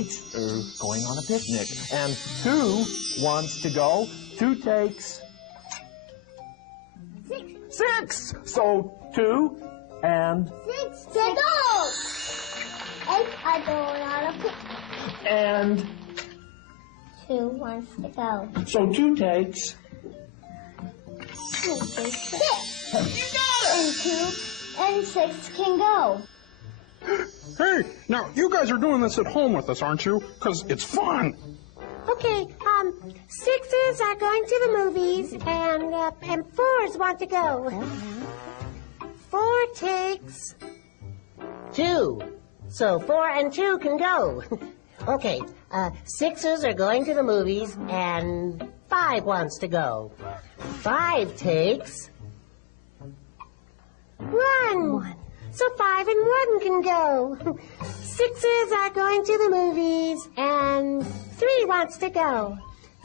8 are going on a picnic, and 2 wants to go. 2 takes 6. So 2 and 6 to go. 8 are going on a picnic. And 2 wants to go. so 2 takes. 6. And 2 and 6 can go. Hey, now you guys are doing this at home with us, aren't you? Because it's fun. Okay, 6s are going to the movies, and 4s want to go. 4 takes 2. So 4 and 2 can go. Okay, 6s are going to the movies, and 5 wants to go. 5 takes 1. So 5 and 1 can go. 6s are going to the movies, and 3 wants to go.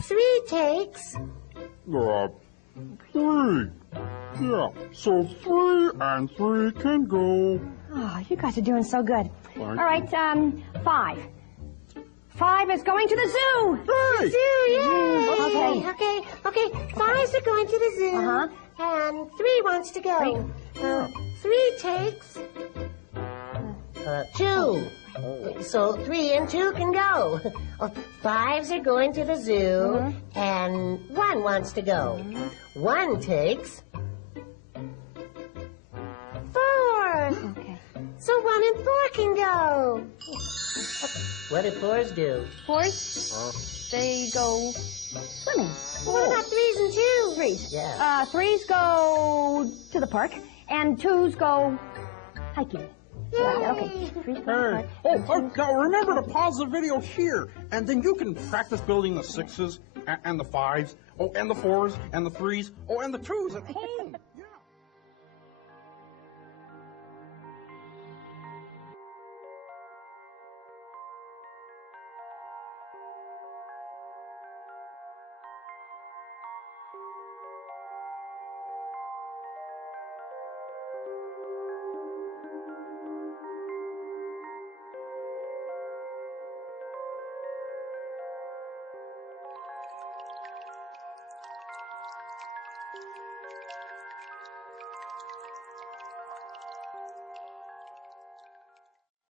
3 takes 3. Yeah, so 3 and 3 can go. Oh, you guys are doing so good. Fine. All right, 5. 5 is going to the zoo. Hey! Zoo, yay! Okay. Okay, 5s are going to the zoo, Uh-huh. and 3 wants to go. 3 takes 2. So 3 and 2 can go. 5s are going to the zoo, and 1 wants to go. 1 takes 4. Okay. So 1 and 4 can go. What do 4s do? 4s, they go swimming. What about 3s and 2s? 3s. Yeah. 3s go to the park, and 2s go hiking. Yeah, okay. 3s go to the Hey. park. Now remember to pause the video here, and then you can practice building the 6s and the 5s, and the 4s and the 3s, and the 2s at home.